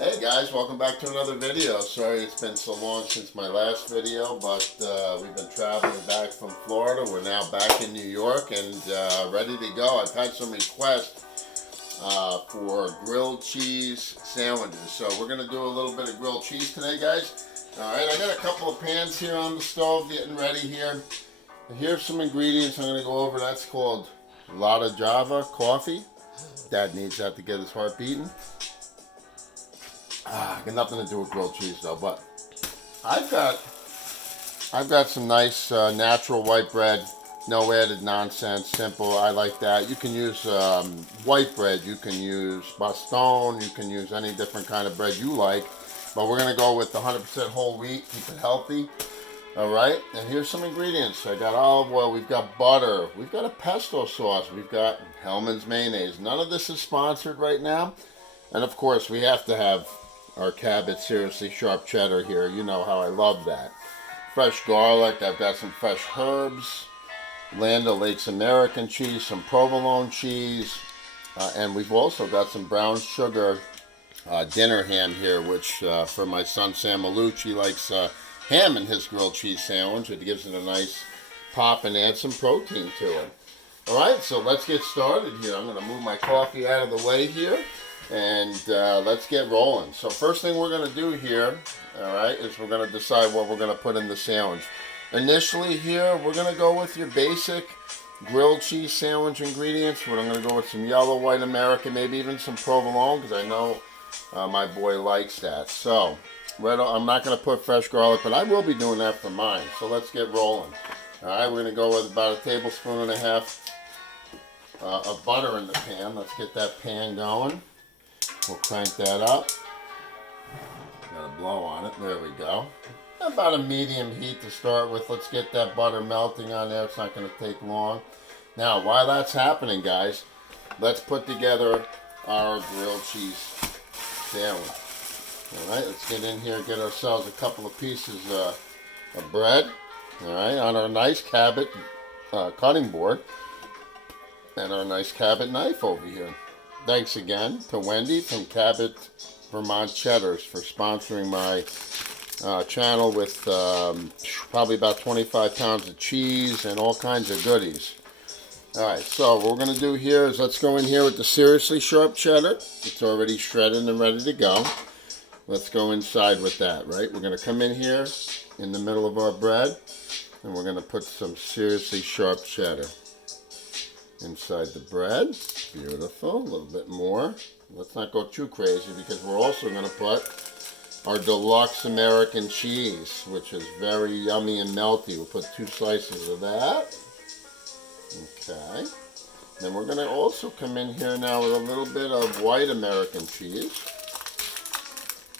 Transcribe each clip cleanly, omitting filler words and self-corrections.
Hey guys, welcome back to another video. Sorry it's been so long since my last video, but we've been traveling back from Florida. We're now back in New York and ready to go. I've had some requests for grilled cheese sandwiches. So we're going to do a little bit of grilled cheese today, guys. Alright, I got a couple of pans here on the stove getting ready here. Here's some ingredients I'm going to go over. That's called Lotta Java coffee. Dad needs that to get his heart beating. Got nothing to do with grilled cheese though, but I've got some nice natural white bread, no added nonsense, simple. I like that. You can use white bread, you can use Boston, you can use any different kind of bread you like, but we're gonna go with the 100% whole wheat, keep it healthy. All right, and here's some ingredients. I got olive oil, we've got butter, we've got a pesto sauce, we've got Hellmann's mayonnaise. None of this is sponsored right now, and of course we have to have our Cabot seriously sharp cheddar here. You know how I love that. Fresh garlic. I've got some fresh herbs. Land O'Lakes American cheese, some provolone cheese, and we've also got some brown sugar dinner ham here, which for my son Sam Malucci likes ham in his grilled cheese sandwich. It gives it a nice pop and add some protein to it. All right, so let's get started here. I'm going to move my coffee out of the way here. And let's get rolling. So first thing we're going to do here, all right, is we're going to decide what we're going to put in the sandwich. Initially here, we're going to go with your basic grilled cheese sandwich ingredients. We're going to go with some yellow, white American, maybe even some provolone, because I know my boy likes that. So I'm not going to put fresh garlic, but I will be doing that for mine. So let's get rolling. All right, we're going to go with about 1.5 tablespoons of butter in the pan. Let's get that pan going. We'll crank that up. Got a blow on it. There we go. About a medium heat to start with. Let's get that butter melting on there. It's not going to take long. Now, while that's happening, guys, let's put together our grilled cheese sandwich. All right, let's get in here, get ourselves a couple of pieces of bread. All right, on our nice Cabot cutting board and our nice Cabot knife over here. Thanks again to Wendy from Cabot Vermont Cheddars for sponsoring my channel with probably about 25 pounds of cheese and all kinds of goodies. Alright, so what we're going to do here is let's go in here with the seriously sharp cheddar. It's already shredded and ready to go. Let's go inside with that, right? We're going to come in here in the middle of our bread and we're going to put some seriously sharp cheddar inside the bread. Beautiful. A little bit more. Let's not go too crazy because we're also going to put our deluxe American cheese, which is very yummy and melty. We'll put 2 slices of that. Okay. Then we're going to also come in here now with a little bit of white American cheese.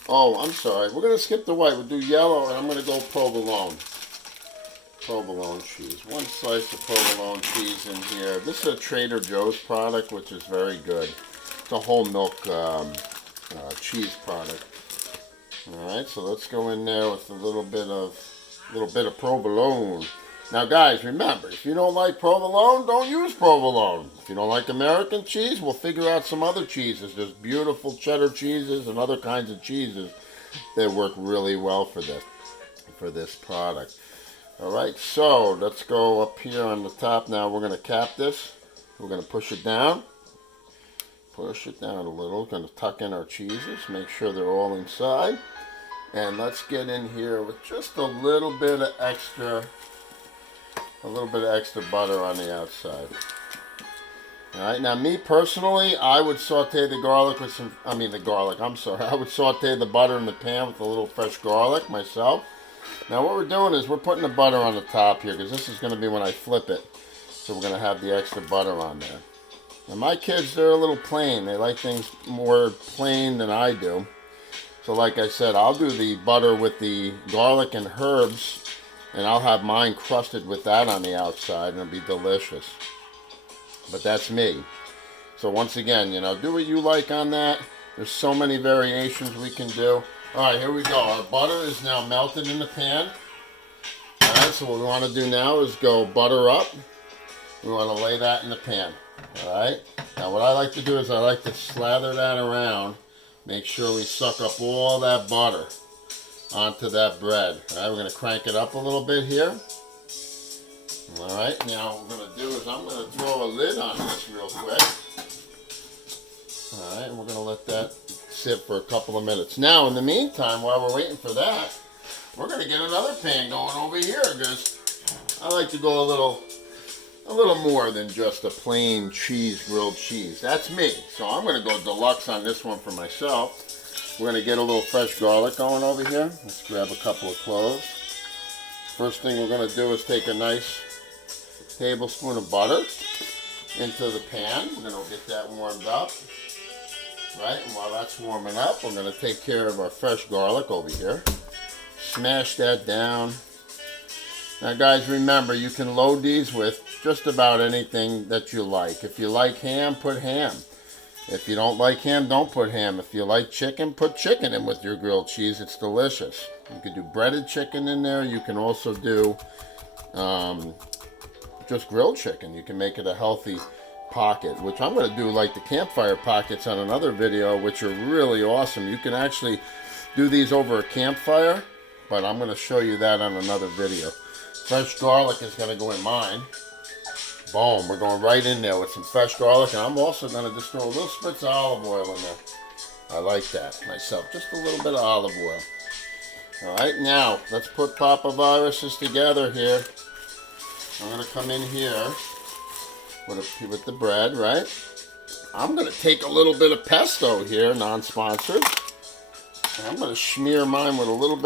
Oh, I'm sorry. We're going to skip the white. We'll do yellow and I'm going to go provolone. Provolone cheese. 1 slice of provolone cheese in here. This is a Trader Joe's product, which is very good. It's a whole milk cheese product. All right, so let's go in there with a little bit of provolone. Now, guys, remember, if you don't like provolone, don't use provolone. If you don't like American cheese, we'll figure out some other cheeses. There's beautiful cheddar cheeses and other kinds of cheeses that work really well for this product. All right, so let's go up here on the top now. We're going to cap this. We're going to push it down. Push it down a little. Going to tuck in our cheeses. Make sure they're all inside. And let's get in here with just a little bit of extra butter on the outside. All right, now me personally, I would saute the garlic with I would saute the butter in the pan with a little fresh garlic myself. Now what we're doing is we're putting the butter on the top here because this is going to be when I flip it. So we're going to have the extra butter on there. Now my kids, they're a little plain. They like things more plain than I do. So like I said, I'll do the butter with the garlic and herbs and I'll have mine crusted with that on the outside and it'll be delicious. But that's me. So once again, you know, do what you like on that. There's so many variations we can do. Alright, here we go. Our butter is now melted in the pan. Alright, so what we want to do now is go butter up. We want to lay that in the pan. Alright, now what I like to do is I like to slather that around Make sure we suck up all that butter onto that bread. All right, we're going to crank it up a little bit here. All right, now what we're going to do is I'm going to throw a lid on this real quick. All right, and we're going to let that sit for a couple of minutes. Now, in the meantime, while we're waiting for that, we're going to get another pan going over here, because I like to go a little more than just a plain cheese, grilled cheese. That's me. So I'm going to go deluxe on this one for myself. We're going to get a little fresh garlic going over here. Let's grab a couple of cloves. First thing we're going to do is take a nice tablespoon of butter into the pan. We're going to get that warmed up. Right, and while that's warming up, we're going to take care of our fresh garlic over here. Smash that down. Now guys, remember, you can load these with just about anything that you like. If you like ham, put ham. If you don't like ham, don't put ham. If you like chicken, put chicken in with your grilled cheese. It's delicious. You can do breaded chicken in there. You can also do just grilled chicken. You can make it a healthy pocket, which I'm going to do like the campfire pockets on another video, which are really awesome. You can actually do these over a campfire, but I'm going to show you that on another video. Fresh garlic is going to go in mine. Boom, we're going right in there with some fresh garlic, and I'm also going to just throw a little spritz of olive oil in there. I like that myself, just a little bit of olive oil. All right, now let's put Poppa viruses together here. I'm going to come in here with the bread, right? I'm going to take a little bit of pesto here, non-sponsored. And I'm going to smear mine with a little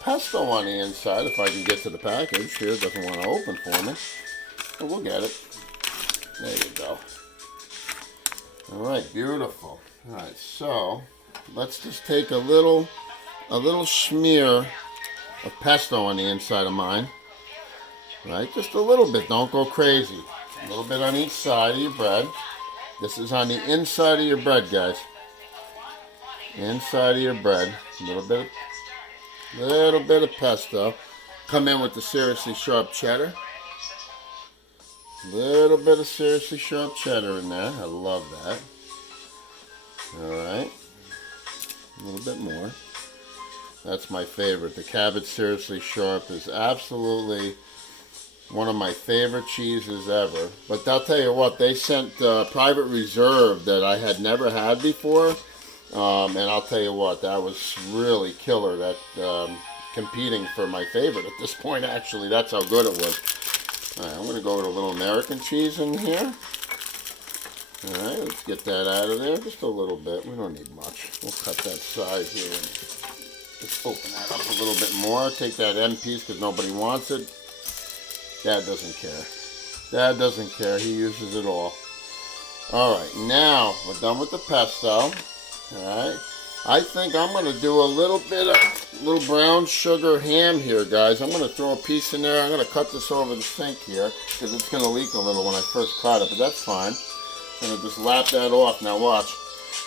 pesto on the inside, if I can get to the package. Here, it doesn't want to open for me. But we'll get it. There you go. All right, beautiful. All right, so let's just take a little smear of pesto on the inside of mine. Right, just a little bit, don't go crazy. A little bit on each side of your bread. This is on the inside of your bread, guys. Inside of your bread. A little bit of pesto. Come in with the seriously sharp cheddar. A little bit of seriously sharp cheddar in there. I love that. Alright. A little bit more. That's my favorite. The Cabot seriously sharp is absolutely one of my favorite cheeses ever. But I'll tell you what, they sent Private Reserve that I had never had before. And I'll tell you what, that was really killer. That competing for my favorite at this point, actually. That's how good it was. All right, I'm going to go with a little American cheese in here. All right, let's get that out of there. Just a little bit. We don't need much. We'll cut that side here and just open that up a little bit more. Take that end piece because nobody wants it. Dad doesn't care. Dad doesn't care. He uses it all. Alright, now we're done with the pesto. Alright. I think I'm going to do a little brown sugar ham here, guys. I'm going to throw a piece in there. I'm going to cut this over the sink here because it's going to leak a little when I first cut it, but that's fine. I'm going to just lap that off. Now watch.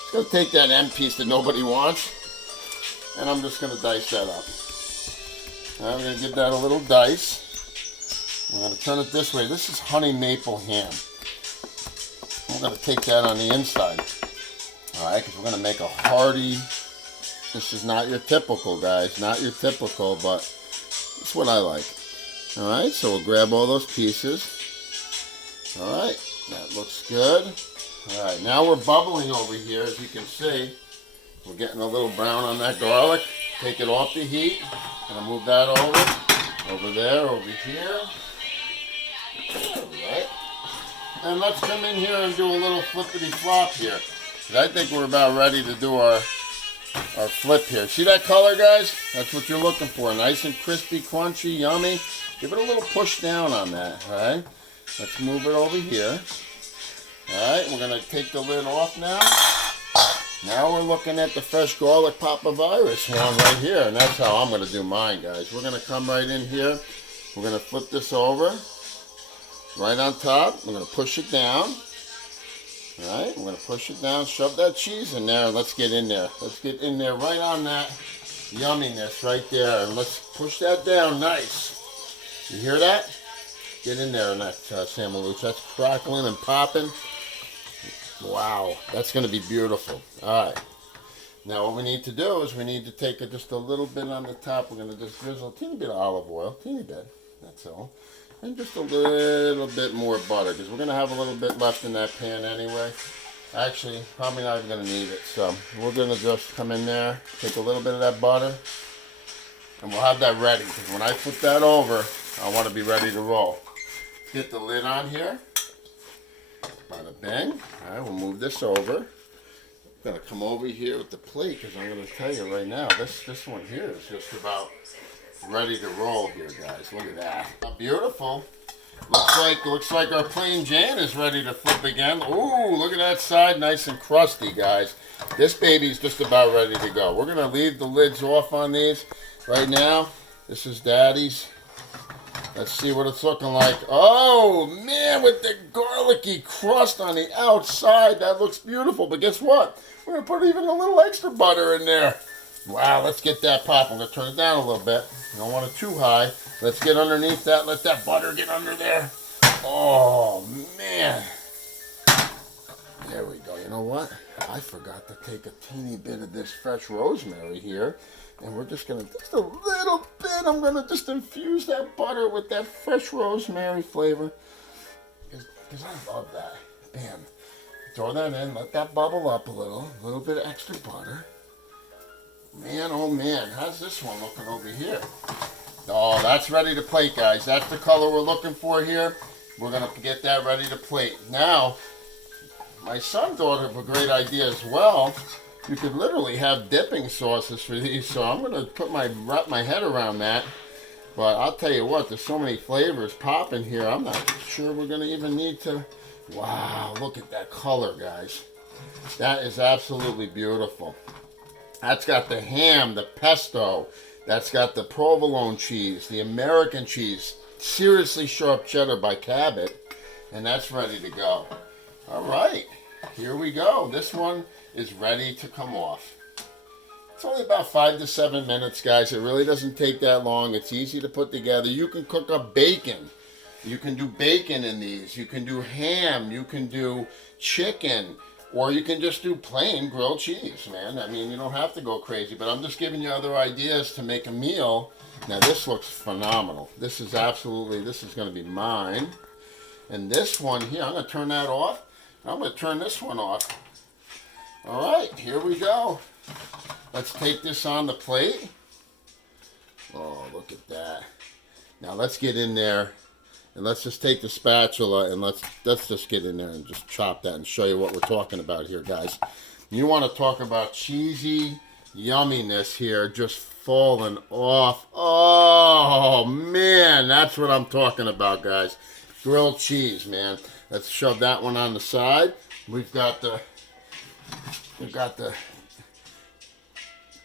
I'm going to take that end piece that nobody wants, and I'm just going to dice that up. I'm going to give that a little dice. I'm going to turn it this way. This is honey maple ham. I'm going to take that on the inside. Alright, because we're going to make a hearty, this is not your typical, guys. Not your typical, but it's what I like. Alright, so we'll grab all those pieces. Alright, that looks good. Alright, now we're bubbling over here, as you can see. We're getting a little brown on that garlic. Take it off the heat. I'm going to move that over there, over here. Alright. And let's come in here and do a little flippity flop here. I think we're about ready to do our flip here. See that color, guys? That's what you're looking for. Nice and crispy, crunchy, yummy. Give it a little push down on that, alright? Let's move it over here. Alright, we're going to take the lid off now. Now we're looking at the fresh garlic Poppa virus one right here. And that's how I'm going to do mine, guys. We're going to come right in here. We're going to flip this over. Right on top. We're going to push it down. Alright, we're going to push it down, shove that cheese in there, and let's get in there. Let's get in there right on that yumminess right there, and let's push that down nice. You hear that? Get in there on that Samaluch. That's crackling and popping. Wow, that's going to be beautiful. All right. Now what we need to do is we need to take just a little bit on the top. We're going to just drizzle a teeny bit of olive oil, teeny bit, that's all. And just a little bit more butter, because we're going to have a little bit left in that pan anyway. Actually, probably not even going to need it. So we're going to just come in there, take a little bit of that butter, and we'll have that ready. Because when I flip that over, I want to be ready to roll. Get the lid on here. Bada bang. All right, we'll move this over. I'm going to come over here with the plate, because I'm going to tell you right now, this one here is just about ready to roll here, guys. Look at that. How beautiful. Looks like our plain Jane is ready to flip again. Ooh, look at that side, nice and crusty, guys. This baby's just about ready to go. We're gonna leave the lids off on these right now. This is Daddy's. Let's see what it's looking like. Oh man, with the garlicky crust on the outside, that looks beautiful. But guess what? We're gonna put even a little extra butter in there. Wow, let's get that pop. I'm gonna turn it down a little bit. You don't want it too high. Let's get underneath that. Let that butter get under there. Oh, man. There we go. You know what? I forgot to take a teeny bit of this fresh rosemary here. And we're just going to, just a little bit, I'm going to just infuse that butter with that fresh rosemary flavor. Because I love that. Bam. Throw that in. Let that bubble up a little bit of extra butter. Man, oh man, how's this one looking over here? Oh, that's ready to plate, guys. That's the color we're looking for here. We're going to get that ready to plate. Now, my son thought of a great idea as well. You could literally have dipping sauces for these, so I'm going to wrap my head around that. But I'll tell you what, there's so many flavors popping here, I'm not sure we're going to even need to. Wow, look at that color, guys. That is absolutely beautiful. That's got the ham, the pesto. That's got the provolone cheese, the American cheese, seriously sharp cheddar by Cabot, and that's ready to go. All right, here we go. This one is ready to come off. It's only about 5 to 7 minutes, guys. It really doesn't take that long. It's easy to put together. You can cook up bacon. You can do bacon in these. You can do ham. You can do chicken. Or you can just do plain grilled cheese, man. I mean, you don't have to go crazy, but I'm just giving you other ideas to make a meal. Now, this looks phenomenal. This is going to be mine. And this one here, I'm going to turn that off. I'm going to turn this one off. All right, here we go. Let's take this on the plate. Oh, look at that. Now, let's get in there. And let's just take the spatula and let's just get in there and just chop that and show you what we're talking about here, guys. You want to talk about cheesy yumminess here, just falling off. Oh, man, that's what I'm talking about, guys. Grilled cheese, man. Let's shove that one on the side. We've got the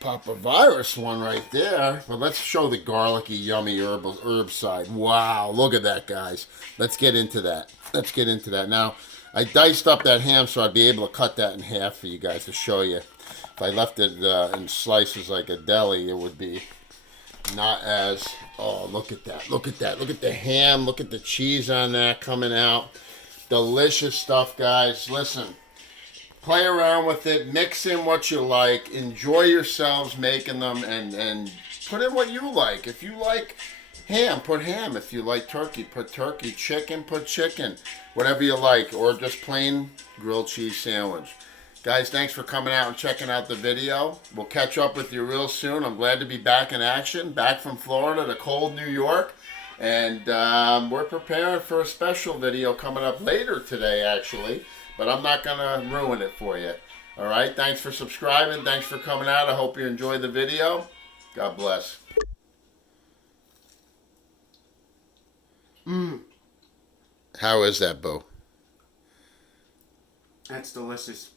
Poppa virus one right there, but let's show the garlicky, yummy herb side. Wow, look at that, guys. Let's get into that. Now, I diced up that ham so I'd be able to cut that in half for you guys to show you. If I left it in slices like a deli, it would be not as. Oh, look at that. Look at that. Look at the ham. Look at the cheese on that coming out. Delicious stuff, guys. Listen. Play around with it, mix in what you like, enjoy yourselves making them, and put in what you like. If you like ham, put ham. If you like turkey, put turkey. Chicken, put chicken. Whatever you like, or just plain grilled cheese sandwich. Guys, thanks for coming out and checking out the video. We'll catch up with you real soon. I'm glad to be back in action, back from Florida to cold New York. And we're preparing for a special video coming up later today, actually. But I'm not going to ruin it for you. All right? Thanks for subscribing. Thanks for coming out. I hope you enjoyed the video. God bless. How is that, Bo? That's delicious.